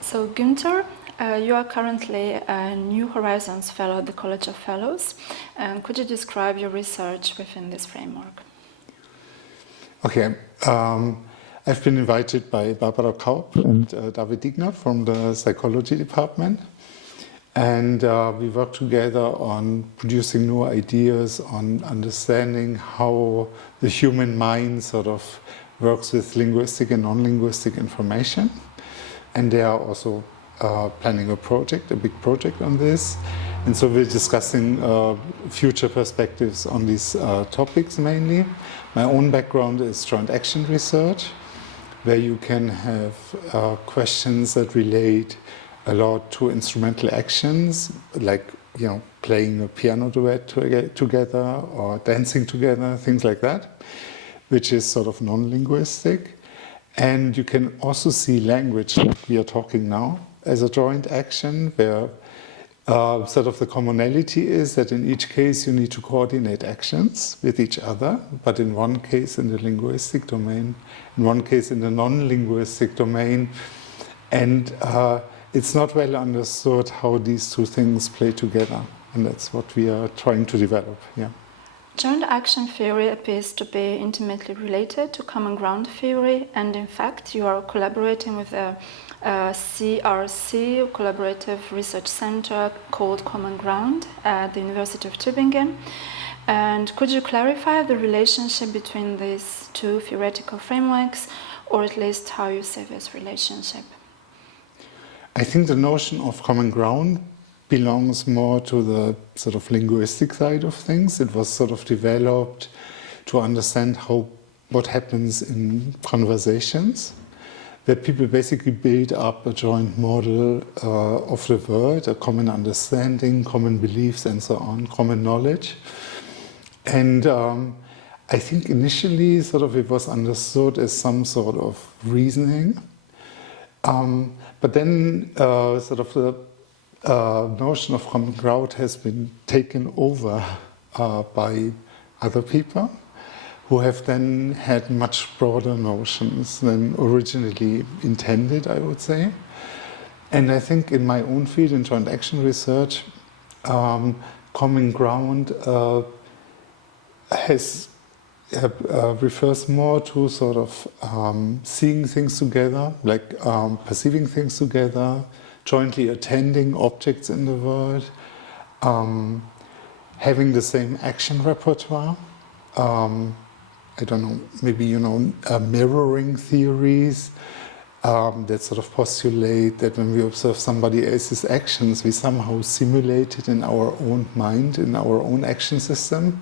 So Günther, you are currently a New Horizons Fellow at the College of Fellows. Could you describe your research within this framework? Okay, I've been invited by Barbara Kaup and David Digner from the psychology department. And we work together on producing new ideas, on understanding how the human mind sort of works with linguistic and non-linguistic information. And they are also planning a big project on this. And so we're discussing future perspectives on these topics mainly. My own background is joint action research, where you can have questions that relate a lot to instrumental actions, like playing a piano duet together or dancing together, things like that, which is sort of non-linguistic. And you can also see language, like we are talking now, as a joint action, where sort of the commonality is that in each case you need to coordinate actions with each other, but in one case in the linguistic domain, in one case in the non-linguistic domain. And it's not well understood how these two things play together, and that's what we are trying to develop. Yeah. Joint action theory appears to be intimately related to common ground theory, and in fact you are collaborating with a CRC, Collaborative Research Center, called Common Ground at the University of Tübingen. And could you clarify the relationship between these two theoretical frameworks, or at least how you see this relationship? I think the notion of common ground belongs more to the sort of linguistic side of things. It was sort of developed to understand what happens in conversations, that people basically build up a joint model of the world, a common understanding, common beliefs and so on, common knowledge. And I think initially sort of it was understood as some sort of reasoning. But then sort of the notion of common ground has been taken over by other people who have then had much broader notions than originally intended, I would say. And I think in my own field, in joint action research, common ground refers more to sort of seeing things together, like perceiving things together, jointly attending objects in the world, having the same action repertoire. I don't know, maybe, mirroring theories that sort of postulate that when we observe somebody else's actions, we somehow simulate it in our own mind, in our own action system.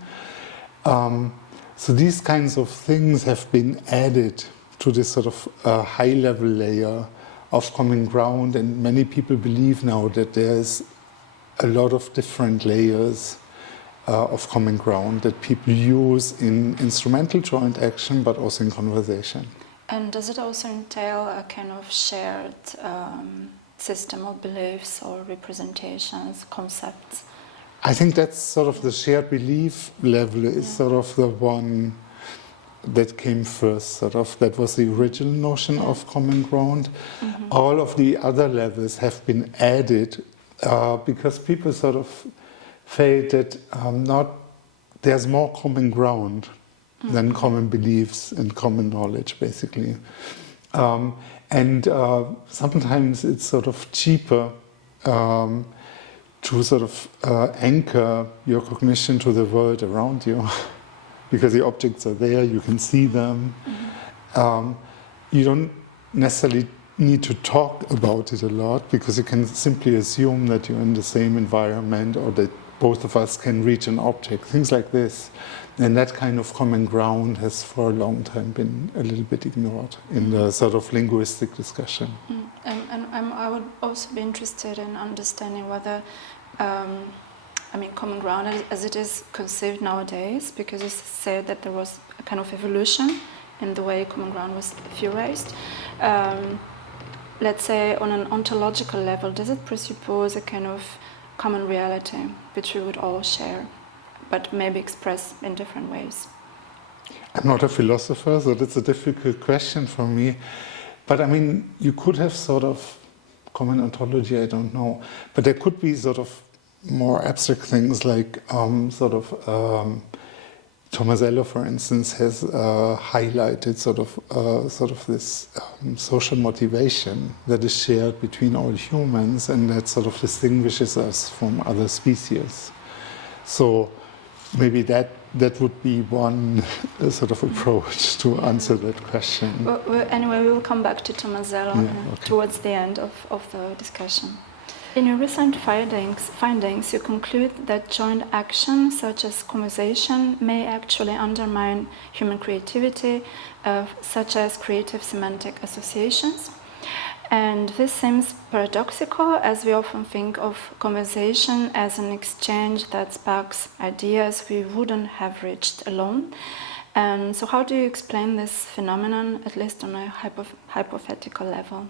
So these kinds of things have been added to this sort of high-level layer of common ground, and many people believe now that there's a lot of different layers of common ground that people use in instrumental joint action, but also in conversation. And does it also entail a kind of shared system of beliefs or representations, concepts? I think that's sort of the shared belief level is sort of the one that came first, sort of. That was the original notion of common ground. Mm-hmm. All of the other levels have been added because people sort of felt that there's more common ground than common beliefs and common knowledge, basically. And sometimes it's sort of cheaper to sort of anchor your cognition to the world around you because the objects are there, you can see them. Mm-hmm. You don't necessarily need to talk about it a lot because you can simply assume that you're in the same environment or that both of us can reach an object, things like this. And that kind of common ground has for a long time been a little bit ignored in the sort of linguistic discussion. And I would also be interested in understanding whether, common ground as it is conceived nowadays, because you said that there was a kind of evolution in the way common ground was theorized. Let's say on an ontological level, does it presuppose a kind of common reality which we would all share, but maybe expressed in different ways? I'm not a philosopher, so that's a difficult question for me. But I mean, you could have sort of common ontology, I don't know. But there could be sort of more abstract things like Tomasello, for instance, has highlighted sort of this social motivation that is shared between all humans, and that sort of distinguishes us from other species. So maybe that would be one sort of approach to answer that question. Well, anyway, we will come back to Tomasello towards the end of the discussion. In your recent findings, you conclude that joint action, such as conversation, may actually undermine human creativity, such as creative semantic associations. And this seems paradoxical, as we often think of conversation as an exchange that sparks ideas we wouldn't have reached alone. And so how do you explain this phenomenon, at least on a hypothetical level?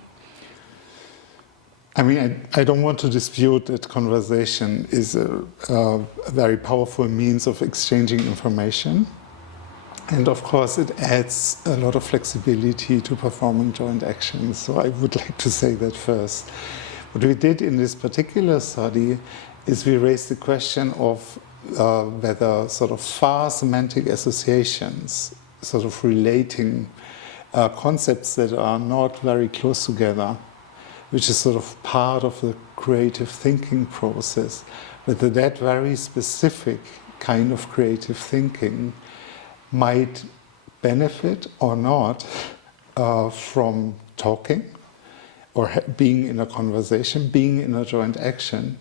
I mean, I don't want to dispute that conversation is a very powerful means of exchanging information. And of course, it adds a lot of flexibility to performing joint actions. So I would like to say that first. What we did in this particular study is we raised the question of whether sort of far semantic associations, sort of relating concepts that are not very close together, which is sort of part of the creative thinking process, whether that very specific kind of creative thinking might benefit or not from talking or being in a conversation, being in a joint action.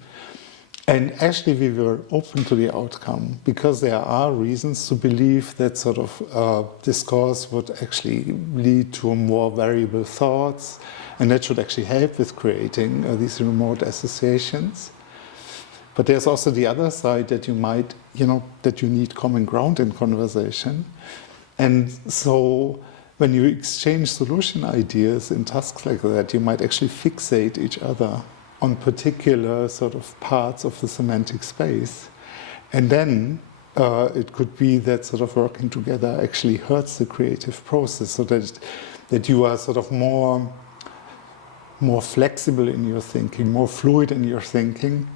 And actually we were open to the outcome because there are reasons to believe that sort of discourse would actually lead to more variable thoughts, and that should actually help with creating these remote associations. But there's also the other side that you might, that you need common ground in conversation. And so when you exchange solution ideas in tasks like that, you might actually fixate each other on particular sort of parts of the semantic space. And then it could be that sort of working together actually hurts the creative process, so that you are sort of more flexible in your thinking, more fluid in your thinking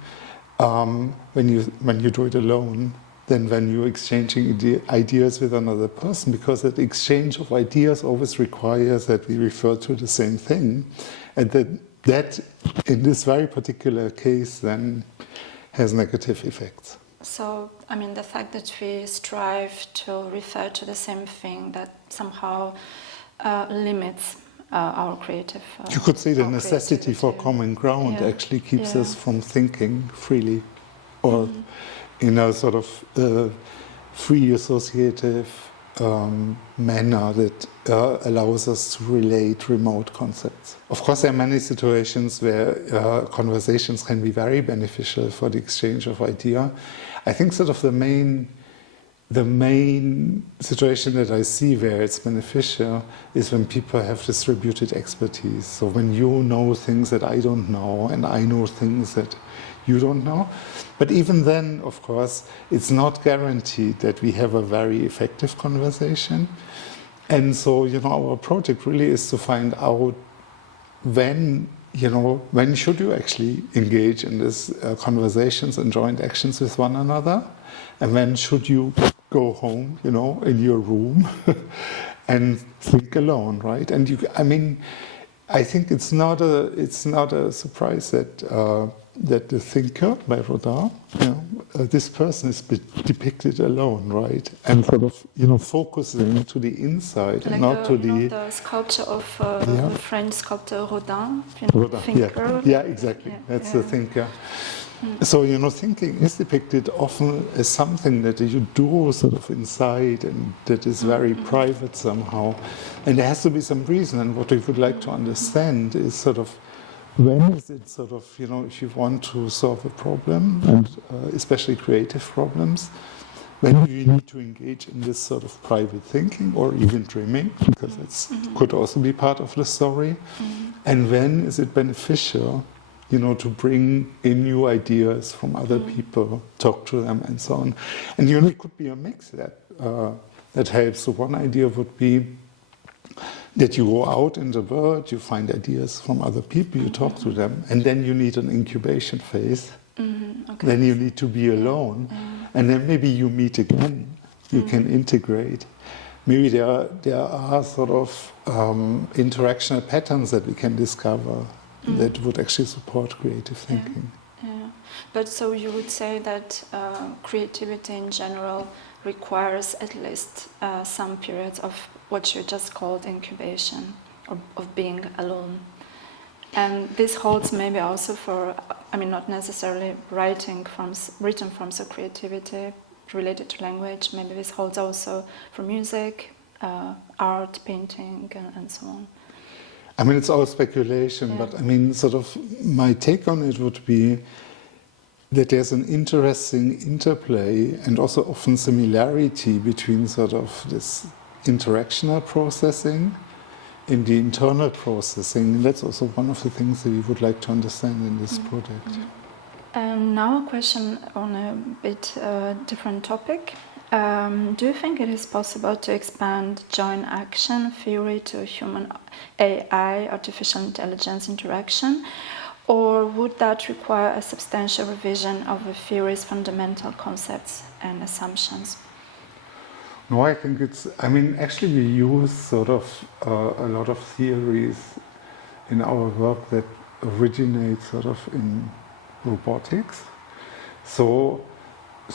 when you do it alone than when you're exchanging ideas with another person, because that exchange of ideas always requires that we refer to the same thing, and that in this very particular case then has negative effects. So, I mean, the fact that we strive to refer to the same thing, that somehow limits our creative. You could say the necessity for common ground actually keeps us from thinking freely, or in a sort of free associative manner that allows us to relate remote concepts. Of course, there are many situations where conversations can be very beneficial for the exchange of idea. I think sort of the main situation that I see where it's beneficial is when people have distributed expertise. So when you know things that I don't know, and I know things that you don't know. But even then, of course, it's not guaranteed that we have a very effective conversation. And so, our project really is to find out when should you actually engage in these conversations and joint actions with one another, and when should you go home, in your room and think alone, right? And I think it's not a surprise that the thinker by Rodin, this person is depicted alone, right? And sort of focusing to the inside, like and not to the sculpture of the French sculptor Rodin, thinker. Yeah, exactly. That's the thinker. So, thinking is depicted often as something that you do sort of inside and that is very private somehow. And there has to be some reason. And what we would like to understand is sort of when is it sort of, if you want to solve a problem, and especially creative problems, when do you need to engage in this sort of private thinking or even dreaming, because that could also be part of the story. And when is it beneficial to bring in new ideas from other people, talk to them, and so on. And it could be a mix that helps. So one idea would be that you go out in the world, you find ideas from other people, you talk to them, and then you need an incubation phase. Okay. Then you need to be alone, and then maybe you meet again. You can integrate. Maybe there are sort of interactional patterns that we can discover that would actually support creative thinking. Yeah. But so you would say that creativity in general requires at least some periods of what you just called incubation, of being alone. And this holds maybe also for, I mean, not necessarily written forms of creativity related to language. Maybe this holds also for music, art, painting, and so on. I mean, it's all speculation, but I mean, sort of my take on it would be that there's an interesting interplay and also often similarity between sort of this interactional processing in the internal processing. And that's also one of the things that we would like to understand in this project. And now a question on a bit different topic. Do you think it is possible to expand joint action theory to human AI, artificial intelligence interaction? Or would that require a substantial revision of the theory's fundamental concepts and assumptions? No, I think I mean, actually we use sort of a lot of theories in our work that originate sort of in robotics. So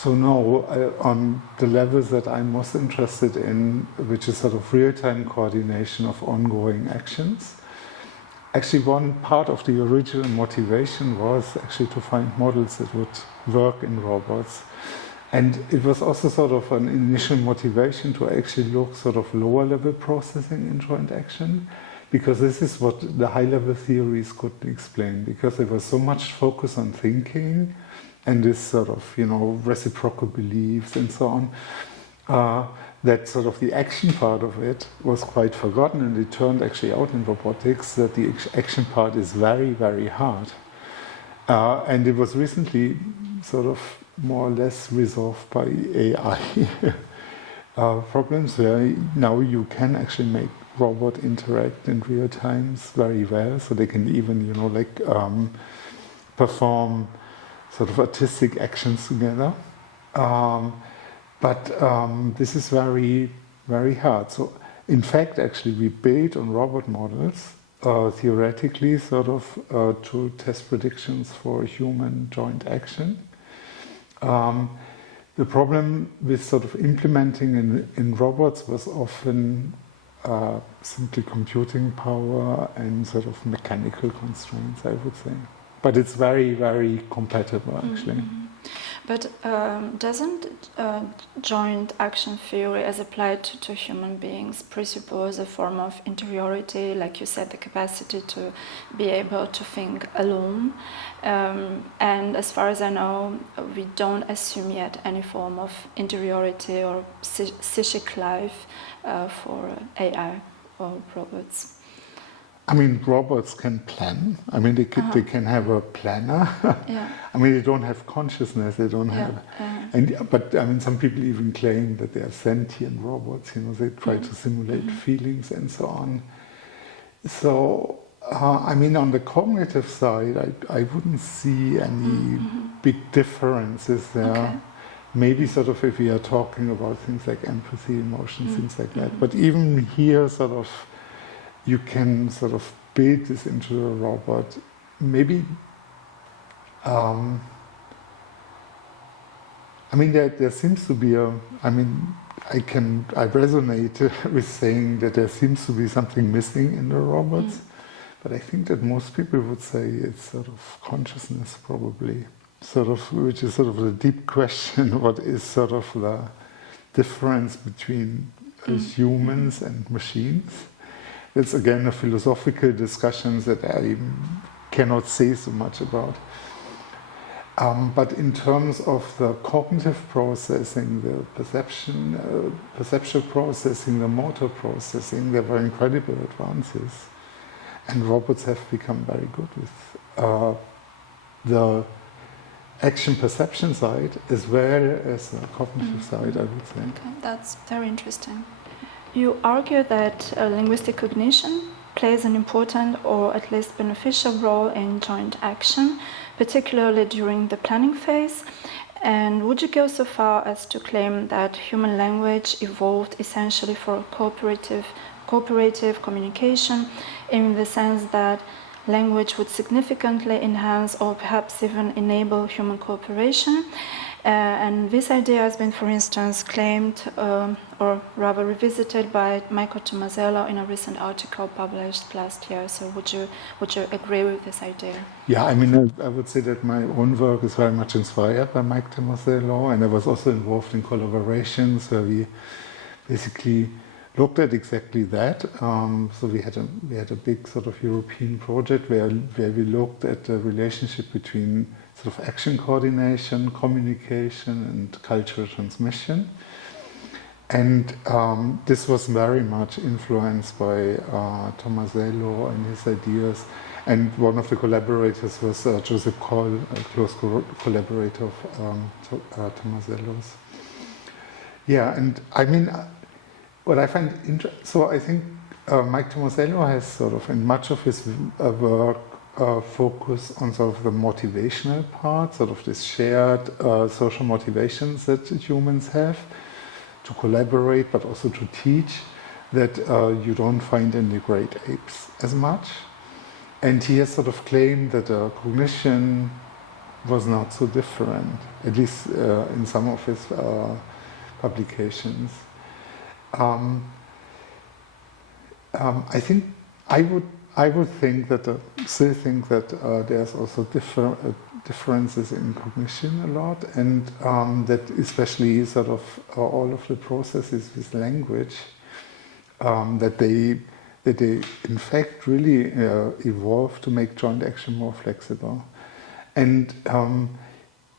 no, on the levels that I'm most interested in, which is sort of real-time coordination of ongoing actions, actually one part of the original motivation was actually to find models that would work in robots. And it was also sort of an initial motivation to actually look sort of lower level processing in joint action, because this is what the high level theories could explain, because there was so much focus on thinking and this sort of, you know, reciprocal beliefs and so on, that sort of the action part of it was quite forgotten, and it turned actually out in robotics that the action part is very, very hard. And it was recently sort of more or less resolved by AI problems where now you can actually make robot interact in real times very well, so they can even, you know, like perform sort of artistic actions together. But this is very, very hard. So in fact, actually, we built on robot models theoretically sort of to test predictions for human joint action. The problem with sort of implementing in robots was often simply computing power and sort of mechanical constraints, I would say. But it's very, very compatible, actually. But doesn't joint action theory, as applied to human beings, presuppose a form of interiority, like you said, the capacity to be able to think alone? And as far as I know, we don't assume yet any form of interiority or psychic life for AI or robots. I mean, robots can plan. I mean, they can have a planner. I mean, they don't have consciousness. They don't have. But I mean, some people even claim that they are sentient robots. You know, they try to simulate feelings and so on. So, I mean, on the cognitive side, I wouldn't see any big differences there. Maybe sort of if we are talking about things like empathy, emotions, things like that. But even here, sort of, you can sort of build this into a robot. Maybe, I mean, there seems to be I resonate with saying that there seems to be something missing in the robots, but I think that most people would say it's sort of consciousness, probably, sort of, which is sort of the deep question, what is sort of the difference between humans and machines? It's again a philosophical discussion that I cannot say so much about. But in terms of the cognitive processing, the perceptual processing, the motor processing, there were incredible advances. And robots have become very good with the action perception side as well as the cognitive side, I would say. Okay, that's very interesting. you argue that linguistic cognition plays an important or at least beneficial role in joint action, particularly during the planning phase. And would you go so far as to claim that human language evolved essentially for cooperative communication, in the sense that language would significantly enhance or perhaps even enable human cooperation? And this idea has been, for instance, claimed or rather revisited by Michael Tomasello in a recent article published last year. So would you agree with this idea? Yeah, I mean, I would say that my own work is very much inspired by Mike Tomasello, and I was also involved in collaborations where we basically looked at exactly that. So we had a big sort of European project where we looked at the relationship between sort of action coordination, communication, and cultural transmission. And this was very much influenced by Tomasello and his ideas. And one of the collaborators was Joseph Coll, a close collaborator of Tomasello's. Yeah, and I mean, what I find interesting, so I think Mike Tomasello has sort of, in much of his work, focus on sort of the motivational part, sort of this shared social motivations that humans have to collaborate, but also to teach, that you don't find in the great apes as much. And he has sort of claimed that cognition was not so different, at least in some of his publications. I think I would think that still think that there's also differences in cognition a lot, and that especially sort of all of the processes with language that they in fact really evolve to make joint action more flexible. And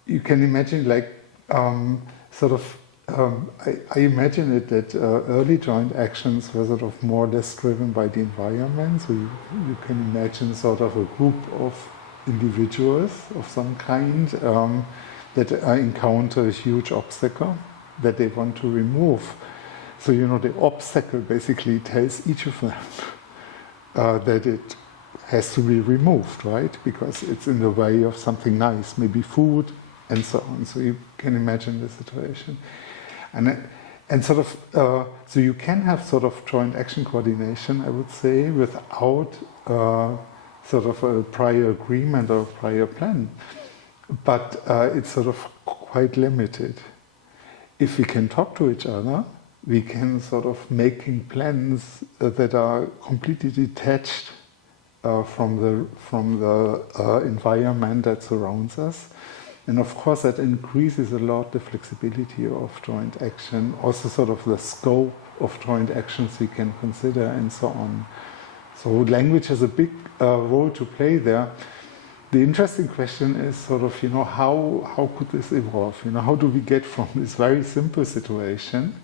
you can imagine, like, sort of I imagine it that early joint actions were sort of more or less driven by the environment. So you can imagine sort of a group of individuals of some kind that encounter a huge obstacle that they want to remove. So, you know, the obstacle basically tells each of them that it has to be removed, right? Because it's in the way of something nice, maybe food, and so on. So you can imagine the situation. And sort of, so you can have sort of joint action coordination, I would say, without sort of a prior agreement or a prior plan. But it's sort of quite limited. If we can talk to each other, we can sort of making plans that are completely detached from the environment that surrounds us. And of course that increases a lot the flexibility of joint action, also sort of the scope of joint actions we can consider, and so on. So language has a big role to play there. The interesting question is sort of, you know, how could this evolve? You know, how do we get from this very simple situation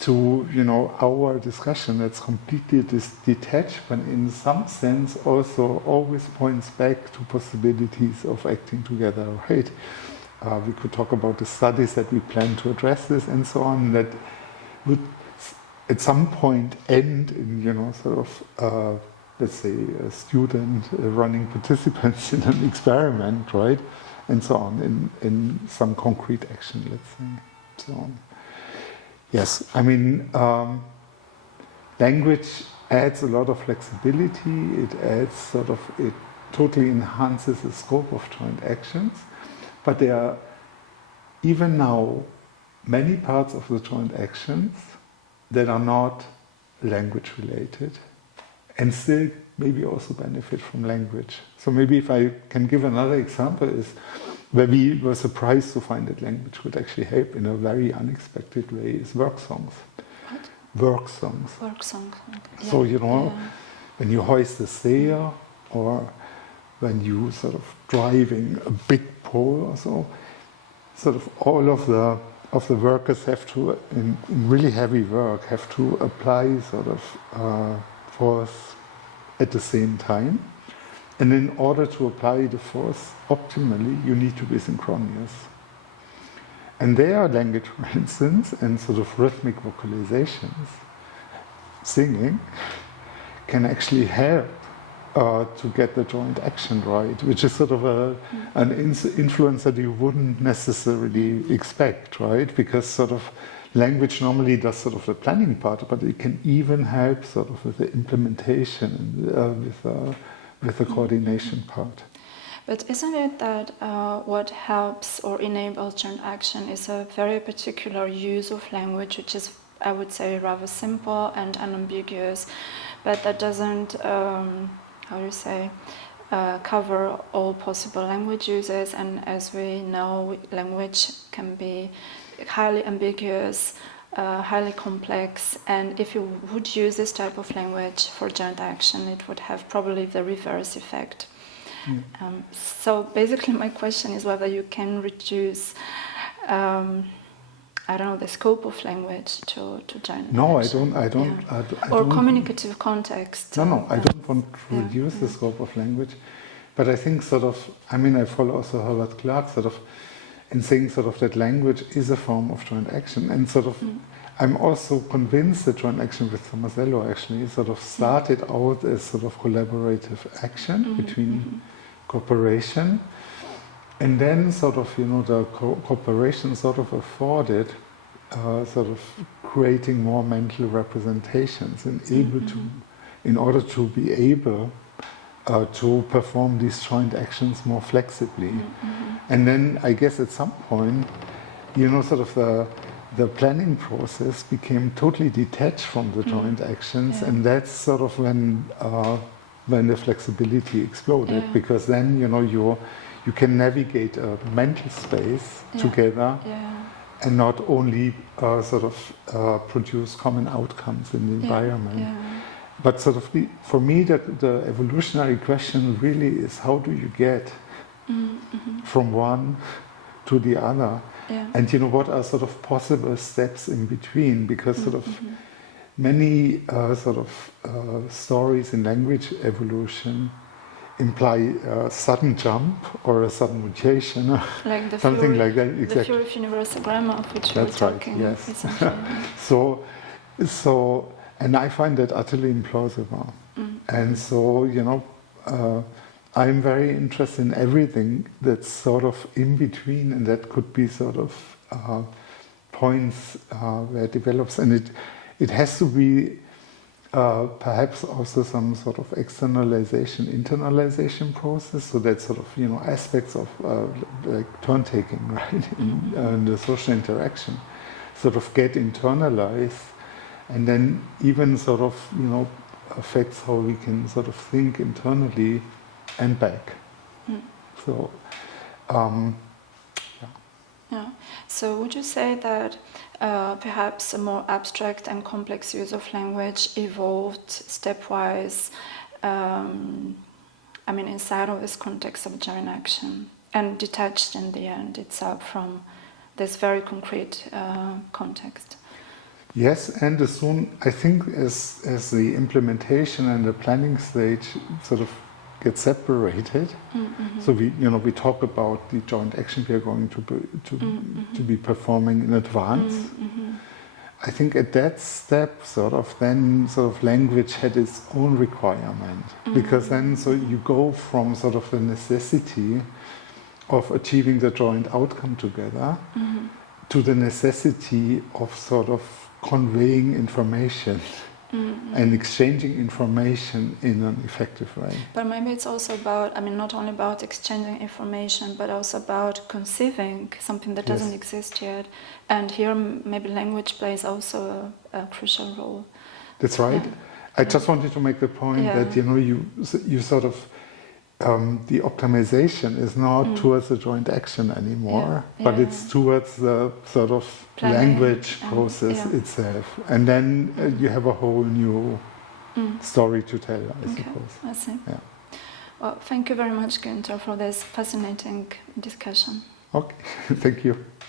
to, you know, our discussion that's completely detached, but in some sense also always points back to possibilities of acting together, right? We could talk about the studies that we plan to address this and so on, that would at some point end in, you know, sort of, let's say, a student running participants in an experiment, right? And so on, in some concrete action, let's say, so on. Yes, I mean, language adds a lot of flexibility. It totally enhances the scope of joint actions. But there are, even now, many parts of the joint actions that are not language related, and still maybe also benefit from language. So maybe if I can give another example, is where we were surprised to find that language would actually help in a very unexpected way, is work songs. What? Work songs. Work songs. Okay. So, you know, when you hoist a sail, or when you sort of driving a big pole or so, sort of all of the workers have to, in really heavy work, have to apply sort of force at the same time. And in order to apply the force optimally, you need to be synchronous. And there are language, for instance, and sort of rhythmic vocalizations singing can actually help to get the joint action right, which is sort of an influence that you wouldn't necessarily expect, right? Because sort of language normally does sort of the planning part, but it can even help sort of with the implementation and with the coordination part. But isn't it that what helps or enables joint action is a very particular use of language, which is, I would say, rather simple and unambiguous, but that doesn't, cover all possible language uses, and as we know, language can be highly ambiguous, highly complex, and if you would use this type of language for joint action, it would have probably the reverse effect. So basically my question is whether you can reduce the scope of language to joint No, action. I don't. Or communicative context. No, I don't want to reduce the scope of language, but I think sort of, I follow also Herbert Clark sort of in saying sort of that language is a form of joint action, and sort of I'm also convinced that joint action with Tomasello actually sort of started out as sort of collaborative action between cooperation, and then sort of the cooperation sort of afforded sort of creating more mental representations and in order to be able to perform these joint actions more flexibly. And then I guess at some point, sort of the planning process became totally detached from the joint actions, and that's sort of when the flexibility exploded, because then you can navigate a mental space together, and not only sort of produce common outcomes in the environment. But sort of for me, the evolutionary question really is, how do you get from one to the other? And what are sort of possible steps in between? Because sort of many sort of stories in language evolution imply a sudden jump or a sudden mutation, like the something like that. Exactly. The theory of universal grammar, of which That's we're right, talking. yes. So, and I find that utterly implausible. And so, I'm very interested in everything that's sort of in between, and that could be sort of points where it develops, and it has to be perhaps also some sort of externalization, internalization process, so that sort of aspects of like turn taking, right, in the social interaction, sort of get internalized, and then even sort of affects how we can sort of think internally and back. So, So would you say that perhaps a more abstract and complex use of language evolved stepwise, inside of this context of joint action, and detached in the end itself from this very concrete context? Yes, and as soon, I think, as the implementation and the planning stage sort of get separated, so we talk about the joint action we are going to be performing in advance. I think at that step, sort of language had its own requirement, because then you go from sort of the necessity of achieving the joint outcome together to the necessity of sort of conveying information and exchanging information in an effective way. But maybe it's also about, not only about exchanging information, but also about conceiving something that doesn't exist yet. And here maybe language plays also a crucial role. That's right. I just wanted to make the point that, you sort of, the optimization is not towards the joint action anymore, but it's towards the sort of planning, language process itself. And then you have a whole new story to tell, I suppose. I see. Yeah. Well, thank you very much, Günther, for this fascinating discussion. Okay, thank you.